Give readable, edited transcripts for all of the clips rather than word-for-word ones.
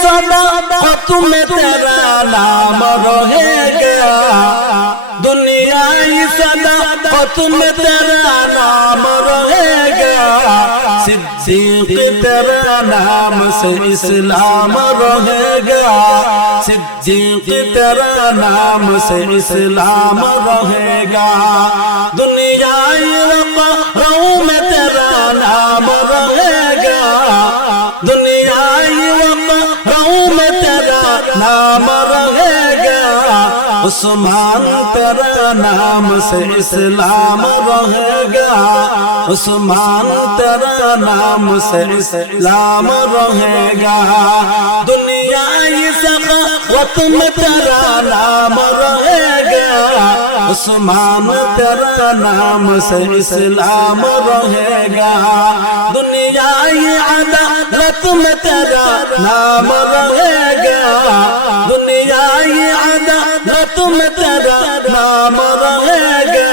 सदाकत में तेरा नाम रहेगा, दुनियाई सदाकत में तेरा नाम रहेगा, सिद्दीक तेरा नाम से इस्लाम रहेगा, सिद्दीक तेरा नाम से इस्लाम रहेगा, दुनियाई वक़राओं में तेरा नाम रहेगा, दुनियाई वक़राओं में तेरा नाम रहेगा, उस्मान तेरा नाम से इस्लाम रहेगा, उस्मान तेरा नाम से इस्लाम रहेगा, दुनियाई सखावत में तेरा नाम रहेगा, उस्मान तेरा नाम से इस्लाम रहेगा, दुनियाई अदालत में तेरा नाम रहेगा, दुनियाई अदालत में तेरा नाम रहेगा,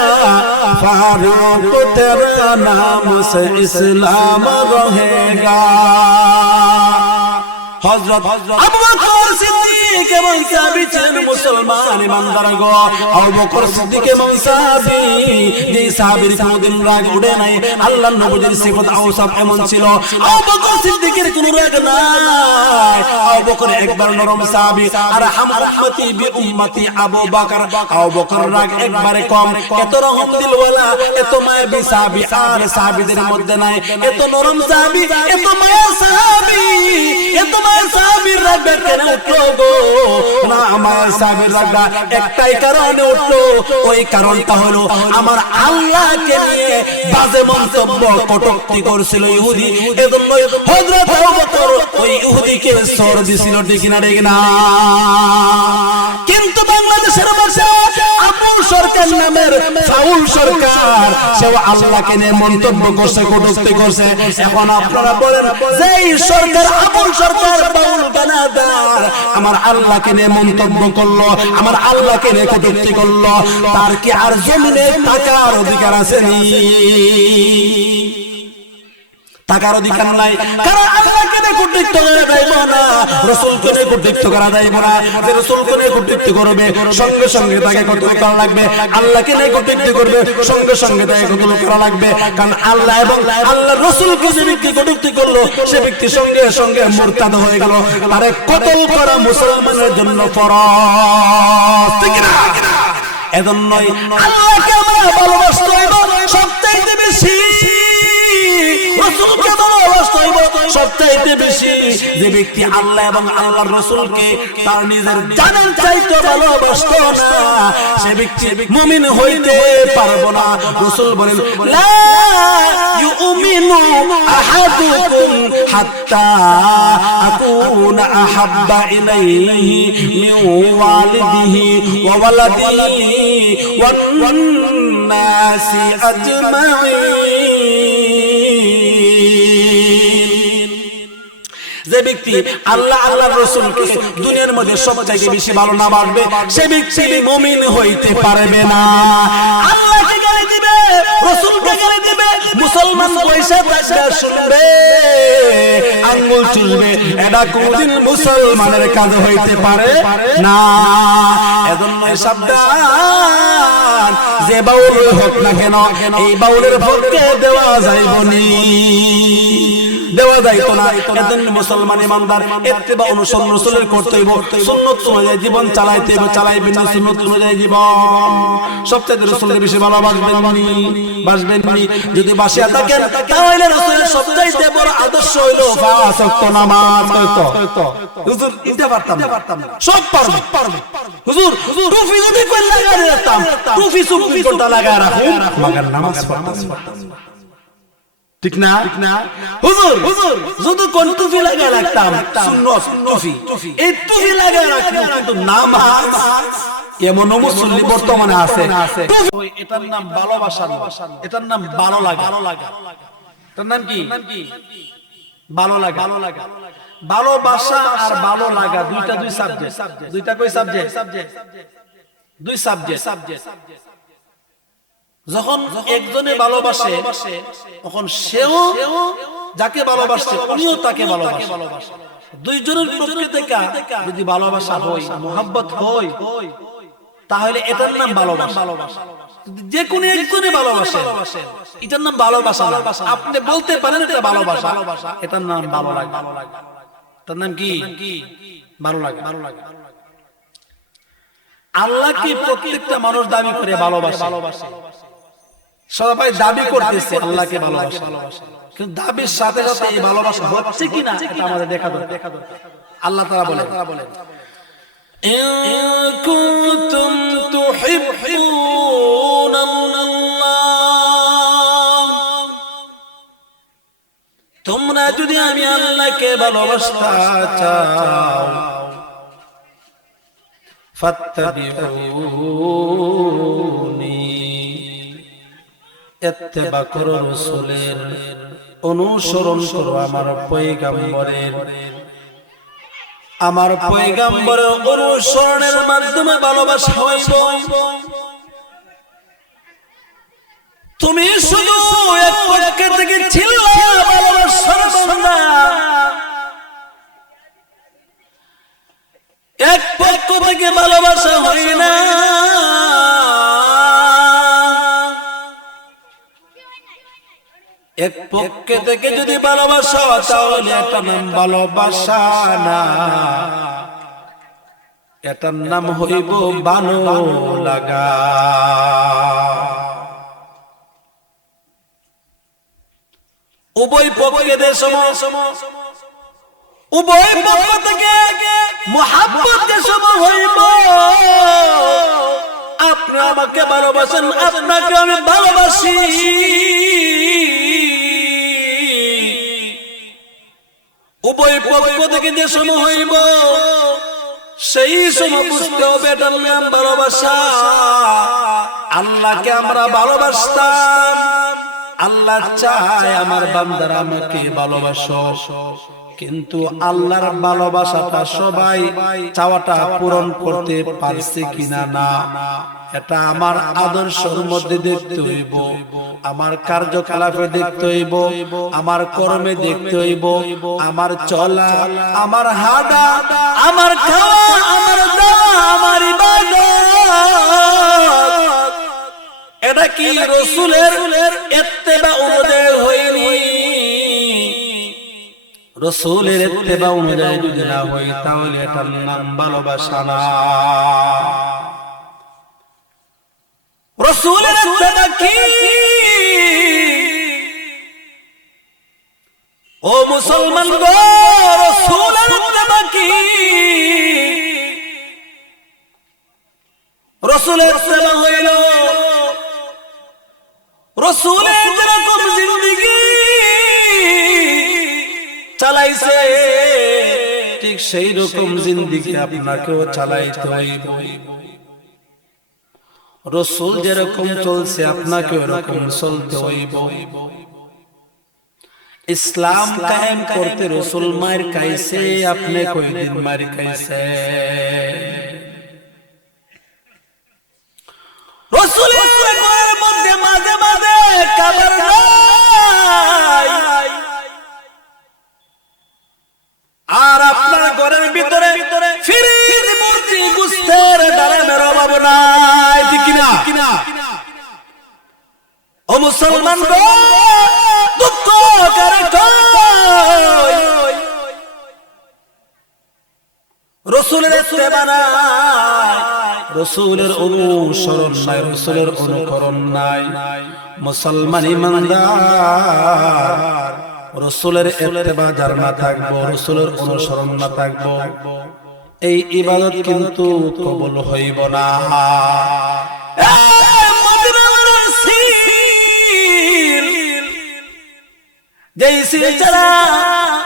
फारूक तेरा नाम से इस्लाम रहेगा। हजरत अबू बकर सिद्दीक एवं साहबी ছিলেন মুসলমান ইমানদারগো। আবু বকর সিদ্দীক এবং সাহাবী, যে সাহাবীর কোনদিন রাগ ওঠে নাই, আল্লাহর নবীর সিফত আওসাফ এমন ছিল। আবু বকর সিদ্দীকের কোনো রাগ নাই। আবু বকর একবার নরম সাহাবী, আর হাম উম্মতি বি উম্মতি আবু বকর। আবু বকর রাগ একবারে কম, এত রহম দিলওয়ালা, এত মায়াবী সাহাবী আর সাহাবীদের মধ্যে নাই। এত নরম সাহাবী, এত মায়া সাহাবী, এত সাহাবীর রাগটা কেন উঠলো গো? না, আমার সাহাবীর রাগটা একটাই কারণে উঠলো। ওই কারণটা হলো আমার আল্লাহকে নিয়ে বাজে মন্তব্য কটূক্তি করছিল ইহুদি। এজন্য হযরত আবু বকর ওই ইহুদিকে সর দিছিল, ঠিক না ঠিক না? কিন্তু বাংলাদেশের ভাষা আবুল সরকার নামের ফাউল সরকার, সেও আল্লাহকে নিয়ে মন্তব্য করছে, কটূক্তি করছে। এখন আপনারা বলেন, যেই সরকার আবুল সরকার বাউল গানাদার আমার আল্লাহকে নিয়ে মন্তব্য করলো, আমার আল্লাহকে নিয়ে কটূক্তি করলো, তার কি আর জমিনে থাকার অধিকার আছে নি? থাকার অধিকার নাই। কারণ আল্লাহকে নিয়ে কটূক্তি করা যাইব না, রাসূলকে নিয়ে কটূক্তি করা যাইব না। যে রাসূলকে নিয়ে কটূক্তি করবে, সঙ্গে সঙ্গে তাকে কটূক্তি করা লাগবে। আল্লাহকে নিয়ে কটূক্তি করবে, সঙ্গে সঙ্গে তাকে কটূক্তি করা লাগবে। কারণ আল্লাহ এবং আল্লাহর রাসূলকে যে ব্যক্তি কটূক্তি করলো, সে ব্যক্তি সঙ্গে সঙ্গে মুরতাদ হয়ে গেল। তারে কতল করা মুসলমানের জন্য ফরজ, ঠিক না? এজন্যই আল্লাহকে আমরা ভালোবাসতে হইব সবচাইতে বেশি, রাসূলকে ভালোবাসতে হইব সবচাইতে বেশি। যে ব্যক্তি আল্লাহ এবং আল্লাহর রাসূলকে তার নিজের জানের চাইতে ভালোবাসতো না, সে ব্যক্তি মুমিন হইতে পারবো না। রাসূল বলেন, লা ইউমিনু আহাদুকুম হাত্তা আকুনা আহাব্বা ইলাইহি মিন ওয়ালিদিহি ওয়া ওয়ালাদিহি ওয়ান নাসি আজমাইন। যে ব্যক্তি আল্লাহ আল্লাহর রাসূলকে দুনিয়ার মধ্যে সবচেয়ে বেশি ভালো না বাসবে, সে ব্যক্তি মুমিন হইতে পারবে না। আল্লাহকে গালি দিবে, রাসূলকে গালি দিবে, মুসলমান পয়সা পয়সা শুনবে, আঙ্গুল চুষবে, এটা কোনদিন মুসলমানের কাজ হইতে পারে না। এজন্য সাবধান, যে বাউল হোক না কেন, এই বাউলের পক্ষে দেওয়া যাইবনি, দেওয়া যাইতো না। এজন্য মুসলমান ইমানদার ইত্তেবা অনুসরণ রাসূলের করতে হইব, সুন্নাত অনুযায়ী জীবন চালাইতে হইব, চালাইবেন না সুন্নাত অনুযায়ী জীবন। সবচেয়ে রাসূলের বেশি ভালোবাসবেন নি। যদি বাসিয়া থাকেন, তাহলে রাসূলের সবচাইতে বড় আদর্শ হইল পাঁচ ওয়াক্ত নামাজ। হুজুর এটা পারতাম না, সব পারবো হুজুর। টুপি যদি কোন লাগায় রাখতাম, টুপি সুপি কোনটা লাগায় রাখুন, মাগার নামাজ পড়তাম, ঠিক না? হুজুর যদি কোন টুপি লাগায় রাখতাম, সুন্নাত টুপি, এই টুপি লাগায় রাখতাম, কিন্তু নামাজ এমন মুসল্লি বর্তমানে আছে। এটার নাম ভালোবাসা, এটার নাম ভালো লাগা। এটার নাম কি? ভালো লাগা। ভালোবাসা আর ভালো লাগা দুইটা দুই সাবজেক্ট। দুইটা কই সাবজেক্ট? দুই সাবজেক্ট। যখন একজনে ভালোবাসে তখন সেও যাকে ভালোবাসে উনিও তাকে ভালোবাসে। দুইজনের পক্ষ থেকে যদি ভালোবাসা হয়, মোহাব্বত হয়, তাহলে এটার নাম ভালোবাসা। যে কোনো একজনে ভালোবাসে, এটার নাম ভালোবাসা। আপনি বলতে পারেন এটা ভালোবাসা, এটার নাম ভালো লাগে। এটার নাম কি? ভালো লাগে। আল্লাহকে প্রত্যেকটা মানুষ দাবি করে ভালোবাসে। সবাই দাবি করতেছে আল্লাহকে ভালোবাসে, কিন্তু দাবির সাথে সাথে এই ভালোবাসা হচ্ছে কিনা এটা আমাদের দেখা দরকার। আল্লাহ তাআলা বলেন, ইন কুনতুম তুহিব্বুনাল্লাহ, তোমরা যদি আমি আল্লাহকে ভালোবাসতে চাও, ফাত্তাবিউনি, ইত্তেবা করো রাসূলের, অনুসরণ করো আমার পয়গম্বরের। আমার পয়গম্বরের অনুসরণের মাধ্যমে ভালোবাসা হইব। তুমি শুধু এক পক্ষ থেকে ছিলে ভালোবাসার বান্দা, এক পক্ষ থেকে ভালোবাসা হয় না। এক পক্ষ থেকে যদি ভালোবাসা, তাহলে এটার নাম ভালোবাসা না, এটার নাম হইব ভালো লাগা। উভয় পক্ষে উভয় পক্ষ থেকে মুহাব্বত দেশম হইব। আপনি আমাকে ভালোবাসেন, আপনাকে আমি ভালোবাসি। উভয় পক্ষ থেকে যে সম হইব, সেই সম বুঝতে হবে এটার নাম ভালোবাসা। আল্লাহকে আমরা ভালোবাসতাম, আল্লাহ চায় আমার বান্দারা আমাকে ভালোবাসো, কিন্তু আল্লাহর ভালোবাসাটা সবাই চাওয়াটা পূরণ করতে পারছে কিনা না, এটা আমার আদর্শের মধ্যে দেখতে হইব, আমার কার্যকলাপে দেখতে হইব, আমার কর্মে দেখতে হইব, আমার চলা, আমার হাঁটা, আমার খাওয়া, আমার দাওয়া, আমার ইবাদত, এটা কি রাসূলের ইত্তেবা অনুযায়ী হয়নি? রাসূলের ইত্তেবা অনুযায়ী যদি না হয়, তাহলে এটার নাম ভালোবাসা না। রাসূলের ইত্তেবা কি? ও মুসলমান গো, রাসূলের ইত্তেবা কি? রাসূলের ইত্তেবা হইল রাসূলের যেরকম জিন্দেগি চালাইছে, ঠিক সেই রকম জিন্দেগি আপনাকেও চালাইতে হইব। রাসূল যেরকম চলছে আপনাকে ওরকম চলতে হইব। ইসলাম কায়েম করতে রাসূল মার খাইছে, আপনি কয়দিন মার খাইছে? রাসূলের ঘরের মধ্যে মাঝে মাঝে কবর নাই, আর আপনার ঘরের ভিতরে ফিরির মূর্তি গুস্তের দারামের অভাব নাই, ঠিক কিনা? ও মুসলমান গো, দুঃখ করে কই রাসূলের ইত্তেবা নাই, রাসূলের অনুসরণ নাই, রাসূলের অনুকরণ নাই। মুসলমান ইমানদার রাসূলের ইত্তেবা যার না থাকবো, রাসূলের অনুসরণ না থাকবো, এই ইবাদত কিন্তু কবুল হইব না। যেই সিল ছাড়া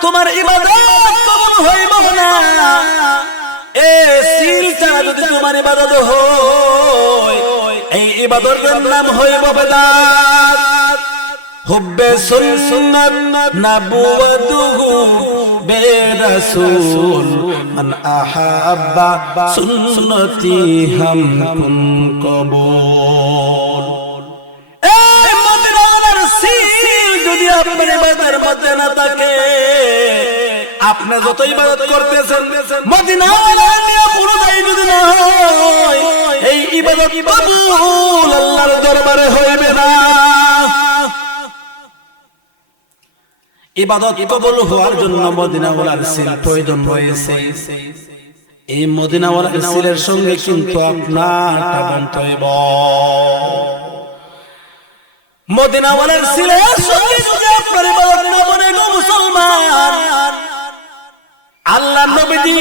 তোমার ইবাদত কবুল হইব না, এই সিল ছাড়া যদি তোমার ইবাদত হয়, এই ইবাদতের নাম হইব বেদাত। হুব্বে সুন্নাত নবুওয়াতুহু বেরাসূল, মান আহাব্বা সুন্নতি হামকুম কবুল। এই মদিনার সিল যদি আপনার ইবাদতের মধ্যে না থাকে, আপনি যত ইবাদত করতেছেন মদিনা নিয়ে পুরোটাই যদি না হয় এই ইবাদত কবুল আল্লাহর দরবারে হইবে না। ইবাদত কবুল হওয়ার জন্য মদিনাওয়ালার সিল প্রয়োজন রয়েছে। এই মদিনাওয়ালার সিলের সঙ্গে কিন্তু আপনারটা বন্ধ হইব। মদিনাওয়ালার সিলের সঙ্গে যদি আপনার ইবাদত না বনে গো মুসলমান, আল্লাহ নবীজি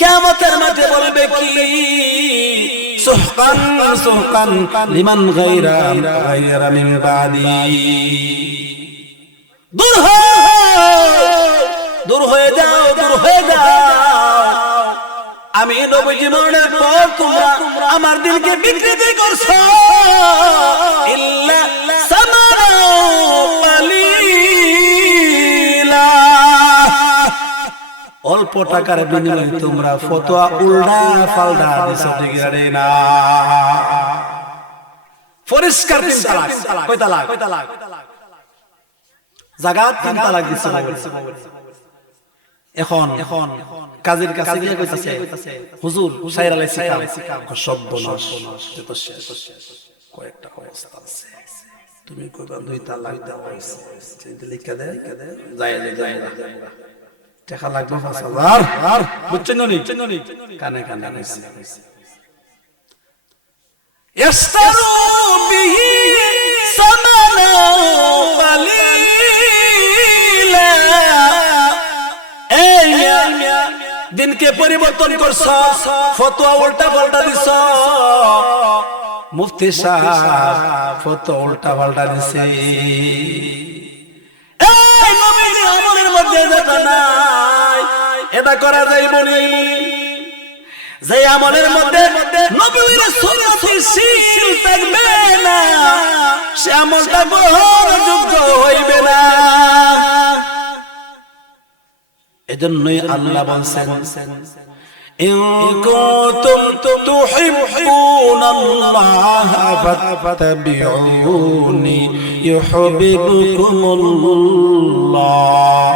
কিয়ামতের মাঠে বলবে কি সুহকান সুহকান লিমান গায়রা মিন বাদি, দূর হয়ে যাও, দূর হয়ে যাও। আমি নবীজি মরণের পর তোমরা আমার দিনকে বিকৃতি করছো। ইল্লা সামারা কালিলা, অল্প টাকার বিনিময়ে তোমরা ফতোয়া উল্টা পাল্টা দিছো, ঠিক না? পরিষ্কার তিন তালাক। কয় তালাক? জাগাত তিন তালাক দিছে। এখন কাজীর কাছে গিয়ে কইতাছে হুজুর সাইর আলাইছি কাম সব বনাস তো শেষ। কয়েকটা অবস্থা আছে, তুমি কইবা দুই তালাক দাও হইছে, চিন্তা লিখা দে যায় টাকা লাগবে 5000। আর বুঝছেন নি? কানে কানে কইছে ইস্তারু বিহি সামানা কালিলা। এই মিয়া দিনকে পরিবর্তন করছ, ফতোয়া উল্টা পাল্টা দিছ। মুফতি সাহেব ফতোয়া উল্টা পাল্টা দিছে। এই নবীর আমলের মধ্যে যেটা নাই এটা করা যাইব না। যে আমলের মধ্যে নবীর সুন্নতের শিল থাকবে না সে আমলটা গ্রহণযোগ্য হইবে না। এজন্যই আল্লাহ বলছেন ইন কুনতুম তুহিব্বুনাল্লাহ ফাত্তাবিউনি ইউহিব্বুকুমুল্লাহ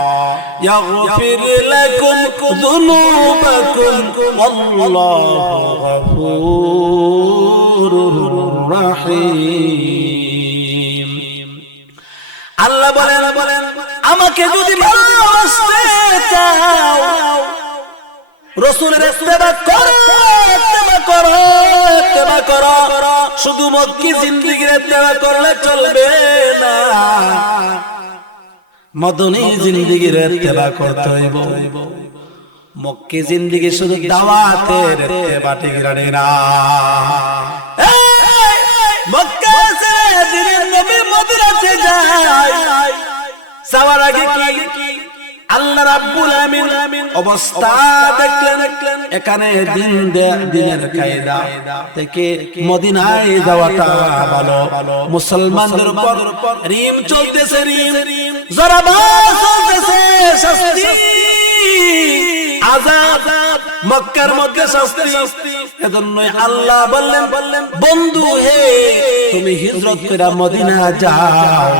ইয়াগফির লাকুম যুনুবাকুম ওয়াল্লাহু গফুরুর রহিম। আল্লাহ বলেন আমাকে যদি ভালোবাসতে চাও রাসূলের ইত্তেবা করো। শুধু মক্কি জিন্দেগির ইত্তেবা করলে চলবে না, মদনী জিন্দেগির ইত্তেবা করতে হইব। মক্কি জিন্দেগি শুধু দাওয়াতের ইত্তেবা ঠিক না। মক্কা ছেড়ে দিনের নবী মদিনাতে যায়, যাওয়ার আগে কি আল্লাহ রাব্বুল আমিন অবস্থা দেখলেন। এখানে দিনের কায়দা থেকে মদিনায় যাওয়াটা ভালো। মুসলমানদের উপর রিম চলতেছে, রিম জরাবা চলতেছে, শাস্তি আযাব মক্কার মধ্যে শাস্তি। এজন্যই আল্লাহ বললেন বন্ধু হে তুমি হিজরত করে মদিনা যাও।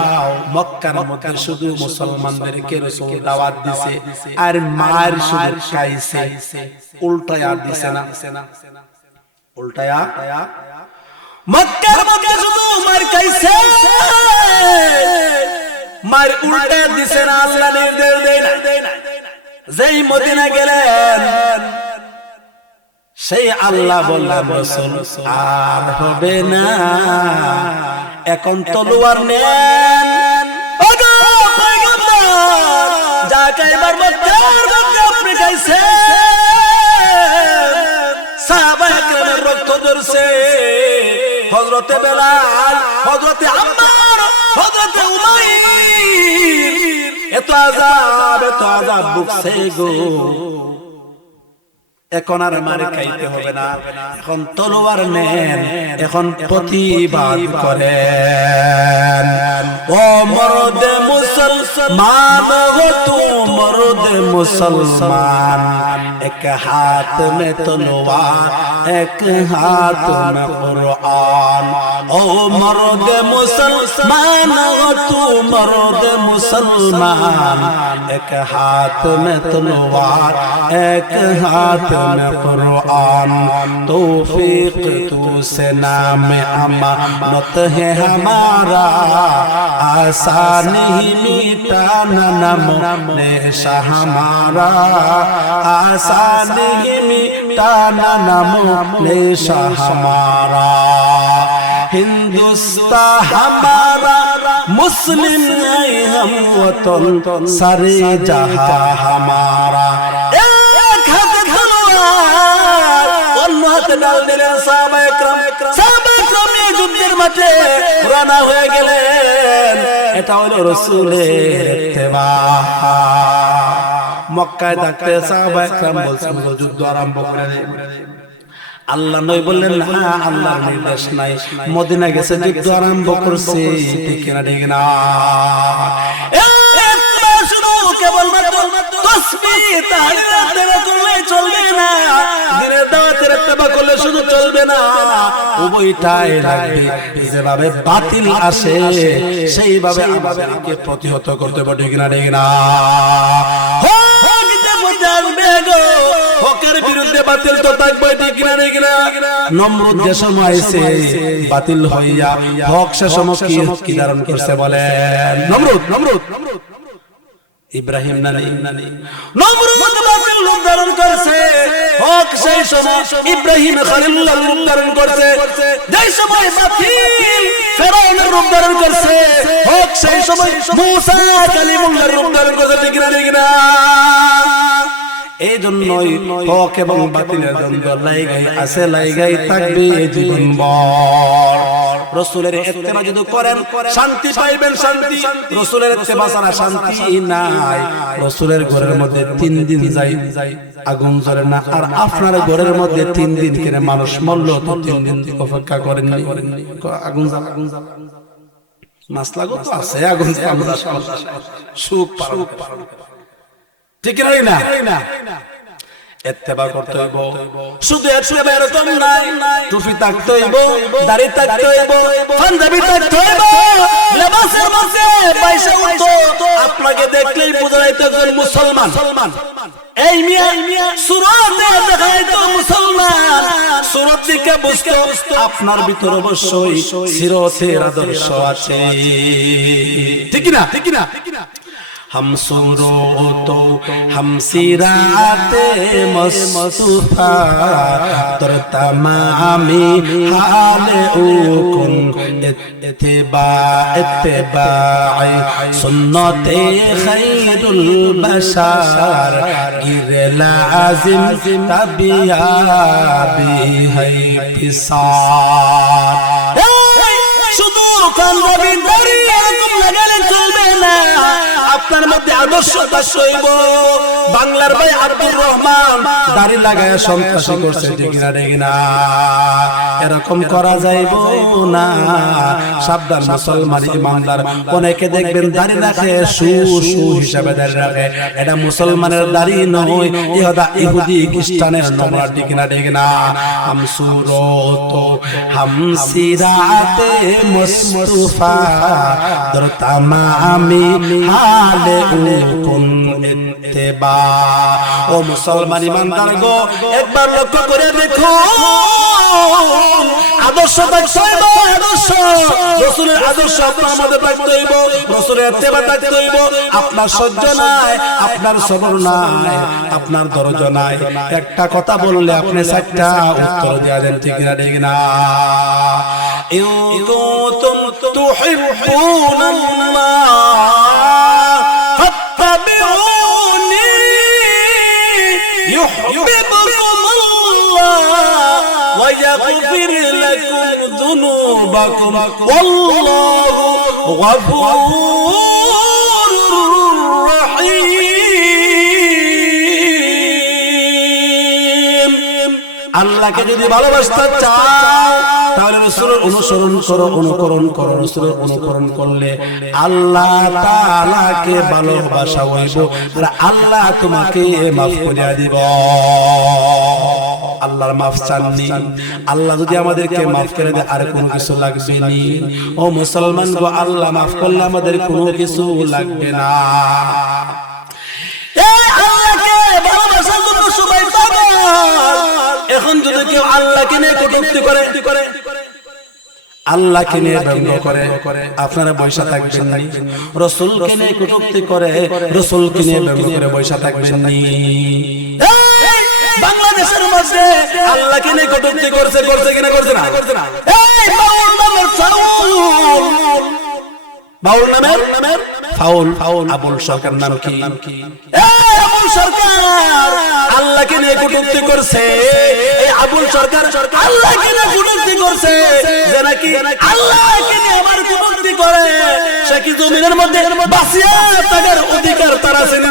মক্কার মধ্যে শুধু মুসলমানদেরকে রাসূল দাওয়াত দিছে আর মার শুধু খাইছে, উল্টায়া দিছে না। উল্টায়া মক্কার মধ্যে শুধু মার খাইছে, মার উল্টা দিছে না। আল্লাহ নির্দেশ দেয় না। যেই মদিনা গেলেন সেই আল্লাহ বললেন রাসূল আর হবে না, এখন তলোয়ার নেন। ওগো পয়গম্বর যা কাইবার মক্কার মধ্যে আপনি গাইছেন, সাহাবায়ে কেরামের রক্ত ঝরছে। হযরতে বেলাল, হযরতে আম্মার, হযরতে উমাইর এত আযাব ভুগছে গো। এখন আর মার খাইতে হবে না, এখন তলোয়ার নেন, এখন প্রতিবাদ করেন। ও মর্দ মুসলমান हो तुम मर्द मुसलमान, एक हाथ में तलवार एक हाथ में कुरान। ओ मर्द मुसलमान हो तुम मर्द मुसलमान, एक हाथ में तलवार एक हाथ में कुरान। तौफीक तू से नाम अमानत है हमारा, आसान ही मिटाना नाम नेशा हमारा, आसान ही मिटाना नाम नेशा हमारा। हिंदुस्तान हमारा मुस्लिम नहीं हम वतन सारे जहां हमारा। एक हाथ तलवार অন্য হাতে ডাল দিলেন সাহাবায়ে কেরাম যুদ্ধের মাঠে রানা হয়ে গেলেন। এটা হলো রাসূলের ইত্তেবা। মক্কায় থাকতে সাহাবায়ে কেরাম বলছেন যুদ্ধ আরম্ভ করে দেন। আল্লাহ নবী বললেন না, আল্লাহর নির্দেশ নাই। মদিনা গেছে যুদ্ধ আরম্ভ করছে, ঠিক না ঠিক না? কেবলমাত্র তাসবিহ তাহলিল করলে চলবে না, দিনের দাওয়াতের ইত্তেবা করলে শুধু চলবে না, উভয়টাই লাগবে। যেভাবে বাতিল আসে সেইভাবে আমাদেরকে প্রতিহত করতে হবে, ঠিক না ঠিক না? হকের বিরুদ্ধে বাতিল তো থাকবে, ঠিক না ঠিক না? নমরুদ যে সময় আইছে বাতিল হইয়া হক সে সময় কি ধারণ করছে বলেন? নমরুদ ইব্রাহিম নানি নমরুদ বাতিল রূপ ধারণ করছে, হক সেই সময় ইব্রাহিম খলিলুল্লাহ রূপ ধারণ করছে। যেই সময় বাতিল ফেরাউনের রূপ ধারণ করছে, হক সেই সময় মুসা কালিমুল্লাহ রূপ ধারণ করছে, ঠিক না ঠিক না? এই জন্যই হক এবং বাতিলের দ্বন্দ্ব লাইগাই আছে, লাইগাই থাকবে জীবনভর। রাসূলের ইত্তেবা যদি করেন শান্তি পাইবেন, শান্তি। রাসূলের ইত্তেবা ছাড়া শান্তি নাই। রাসূলের ঘরের মধ্যে 3 দিন যাই আগুন জ্বলে না, আর আপনার ঘরের মধ্যে 3 দিন কেন মানুষ মরল তো 3 দিন অপেক্ষা করেন আগুন জ্বালা। মাসলা গো তো আছে, আগুন আমরা সুখ পাবো, ঠিক না? ইত্তেবা করতে হইব। শুধু ইত্তেবা এরকম নাই, টুপি থাকতে হইব, দাড়ি থাকতে হইব, পাঞ্জাবি থাকতে হইব, লেবাসের মধ্যে পয়সা উঠতো আপনাকে দেখলেই বোঝা যাইতো একজন মুসলমান। এই মিয়া সুরতে দেখাইতো মুসলমান, সুরত দিকে বুঝতো আপনার ভিতর অবশ্যই সিরতের আদর্শ আছে, ঠিক না? हम सुरो तो हम सिराते मुस्तफा तर तमामी हाल उकुन इत्तिबाई सुन्नते खैरुल बशर गिर लाजिम तबियाबी है पिसार। শুধু কান্দাবি দাড়ি এরকম লাগালে চলবে না, আপনার মধ্যে আদর্শ হইব। বাংলার ভাই আব্দুর রহমান দাড়ি লাগায় সন্ত্রাসী করছে, ঠিক না ঠিক না? এরকম করা যাইব না। সাবধান মুসলমান ইমানদার। অনেকে দেখবেন দাড়ি রাখে সু হিসাবে দাড়ি রাখে, এটা মুসলমানের দাড়ি নয়, ইহুদি খ্রিস্টানের নমুনা, ঠিক না ঠিক না? হাম সুরত হাম সিরাতে মুস্তফা দর তামামি হালে উকুন ইত্তেবা। ও মুসলমান ইমানদার গো, একবার লক্ষ্য করে দেখো, আদর্শ থাকতে হইব, আদর্শ রাসূলের আদর্শ আপনার মধ্যে থাকতে হইব, রাসূলের ইত্তেবা থাকতে হইব। আপনার সহ্য নাই, আপনার সবর নাই, আপনার ধৈর্য নাই। একটা কথা বললে আপনি 4টা উত্তর দিয়া দেন, ঠিক না ঠিক না? ইন কুনতুম তুহিব্বুনাল্লাহ ফাত্তাবিউনি ইউহিব্বুকুমুল্লাহ ওয়া ইয়াগফির লাকুম যুনুবাকুম ওয়াল্লাহু গফুরুর রাহিম। আল্লাহকে যদি ভালোবাসতে চাও তাহলে রাসূলের অনুসরণ করো, অনুকরণ করো। রাসূলের অনুকরণ করলে আল্লাহ তাআলাকে ভালোবাসা হইব আর আল্লাহ তোমাকে মাফ করে দিব। আল্লাহর মাফ চাননি, আল্লাহ যদি আমাদেরকে মাফ করে দেয় আর কোনো কিছু লাগবে না। ও মুসলমান গো, আল্লাহ মাফ করলে আমাদের কোনো কিছু লাগবে না। এই আল্লাহকে ভালোবাসার জন্য সবাই পাগল। এখন যদি কেউ আল্লাহকে নিয়ে কটূক্তি করে, আল্লাহকে নিয়ে ব্যঙ্গ করে, আপনারা বৈশা থাকবেন না। রাসূলকে নিয়ে কটূক্তি করে, রাসূলকে নিয়ে ব্যঙ্গ করে বৈশা থাকবেন না। বাংলাদেশের মধ্যে আল্লাহকে নিয়ে কটূক্তি করছে কিনা করছে না? এই বাউল নামের ফাউল, বাউল নামের ফাউল আবুল সরকার নাম কি? এই আবুল সরকার আল্লাহকে নিয়ে কটূক্তি করছে। এই আবুল সরকার আল্লাহকে নিয়ে কটূক্তি করছে যে নাকি আল্লাহকে নিয়ে আমার কটূক্তি করে সে কি জমিনের মধ্যে বাঁচিয়া থাকার অধিকার তার আছে না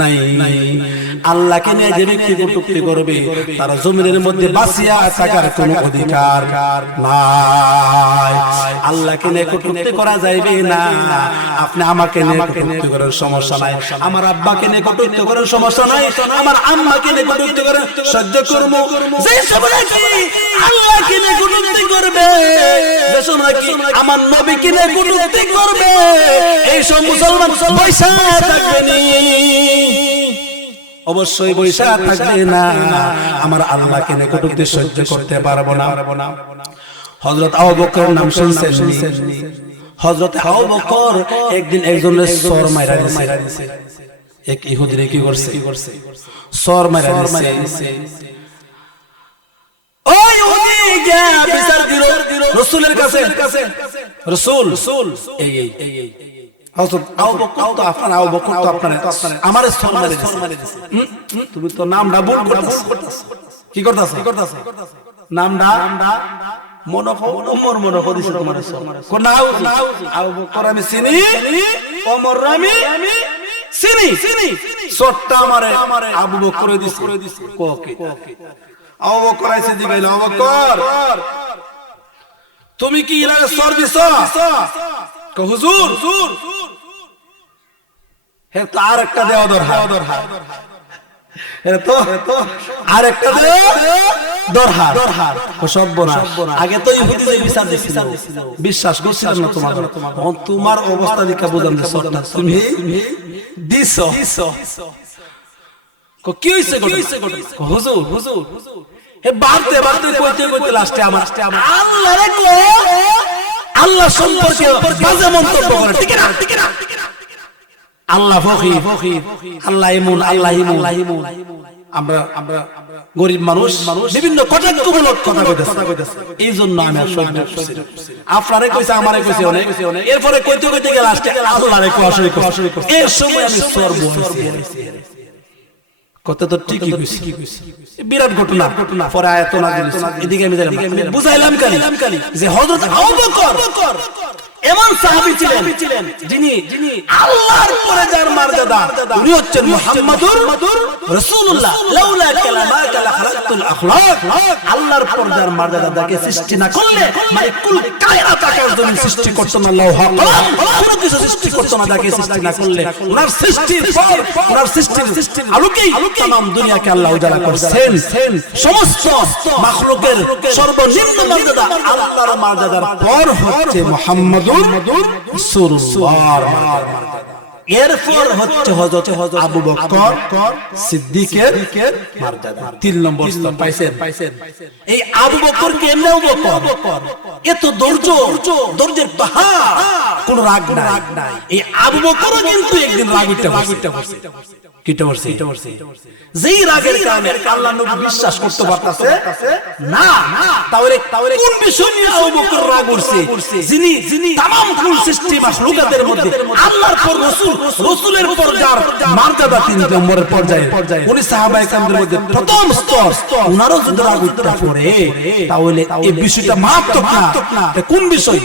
নাই? নাই। আল্লাহকে নিয়ে যে ব্যক্তি কটূক্তি করবে তার জমিনের মধ্যে বাঁচিয়া থাকার কোনো অধিকার নাই। আল্লাহকে নিয়ে কটূক্তি করা যাইবে না। আপনি আমাকে নিয়ে কটূক্তি করার সমস্যা নাই, আমার আব্বাকে নিয়ে কটূক্তি করার সমস্যা নাই, আমার আম্মাকে নিয়ে কটূক্তি করে সহ্য করব। যে সময় কি আল্লাহকে নিয়ে কটূক্তি করবে, যে সময় কি আমার নবীকে নিয়ে কটূক্তি করবে, এই সব মুসলমান বৈশা থাকবে না, অবশ্যই বৈশা থাকবে না। আমার আল্লাহকে নিয়ে কটূক্তি সহ্য করতে পারবো না। হযরত আবু বকরের নাম শুনছেন? হযরত আবু বকর একদিন একজনের সর মাইরা দিয়েছে। এক ইহুদিরে কি করছে? সর মাইরা দিয়েছে। ওই ইহুদি গিয়া বিচার দিল রাসূলের কাছে। রাসূল এই হযরত আবু বকর তো আপনার, আবু বকর তো আপনার আমারে সর মাইরা দিয়েছে। তুমি তো নামটা ভুল করতেছ। কি করতেছ? নামটা ওমর মনে হদিছে তোমার কোন আবু বকর আমি চিনি, ওমর আমি চিনি। সরটা আমারে আবু বকর দিছে। কোকে আবু বকর আইছে জিগাইলো, আবু বকর তুমি কি ইলারে সর দিছো? কো হুজুর হে তো আরেকটা দেওয়া দরকার। আরেকটা দরহার আগে তো ইহুদি যে বিচার দিছিল, বিশ্বাস করছিলাম না তোমার অবস্থা দেখে বুঝলাম যে সরটা তুমি দিছো। কি হইছে? হুজুর হে বাড়তে কইতে লাস্টে আমার আল্লাহরে কো, আল্লাহ সম্পর্কে বাজে মন্তব্য করে। ঠিক না? আল্লাহ ফকির, আল্লাহ ইমুন, আল্লাহ ইমুন। আমরা গরিব মানুষ বিভিন্ন কটাক্ষমূলক কথা কইতেছে। এই জন্য আমি আপনারে কইছে, আমারে কইছে অনেক। এরপরে কইতে গেলে লাস্টে আল্লাহরে কোয়া শুরু করছে। এর সময় আমি সর্ব কথা তো ঠিকই কইছি। বিরাট ঘটনা। পরে আয়াত নাযিল হইছে। এদিকে আমি বুঝাইলাম কালি যে হযরত আবু বকর এমন সাহাবী ছিলেন যিনি আল্লাহর পরে যার মর্যাদা, উনি হচ্ছেন মুহাম্মাদুর রাসূলুল্লাহ। লাউলা কালামাকা লাখালাকতুল আখলাক। আল্লাহর পর যার মর্যাদা তাকে সৃষ্টি না করলে মানে কুল কায়নাত আকাশ জমিন সৃষ্টি করত না, আল্লাহু আকবার, কোনো কিছু সৃষ্টি করত না তাকে সৃষ্টি না করলে। ওনার সৃষ্টির পর, ওনার সৃষ্টির আলোকেই तमाम দুনিয়াকে আল্লাহ উজালা করেছেন। সমস্ত মাখলুকের সর্বনিম্ন মর্যাদা আল্লাহর মর্যাদার পর হচ্ছে মুহাম্মাদুর রাসূলুল্লাহ। এরপর হচ্ছে হযরত আবু বকর সিদ্দিকের মর্যাদা। 3 নম্বর স্তর পাইছেন। এই আবু বকর কেমনে আবু বকর? এত ধৈর্যের পাহাড়, কোন রাগ নাই। এই আবু বকরও কিন্তু একদিন রাগিতে বসে। কিটা বসে? যেই রাগের কারণে আল্লাহ নবী বিশ্বাস করতে পারতেছে না। তাহলে কোন বিষয় নিয়ে আবু বকর রাগ করছে? যিনি तमाम কুল সৃষ্টি মাখলুকাতের মধ্যে আল্লাহর পর রাসূলের পর যার মর্যাদা 3 নম্বরের পর্যায়ে, উনি সাহাবায়ে কেরামদের মধ্যে প্রথম স্তর। উনারও যদি রাগ উঠতে পড়ে তাহলে এই বিষয়টা মারাত্মক না। কোন বিষয়?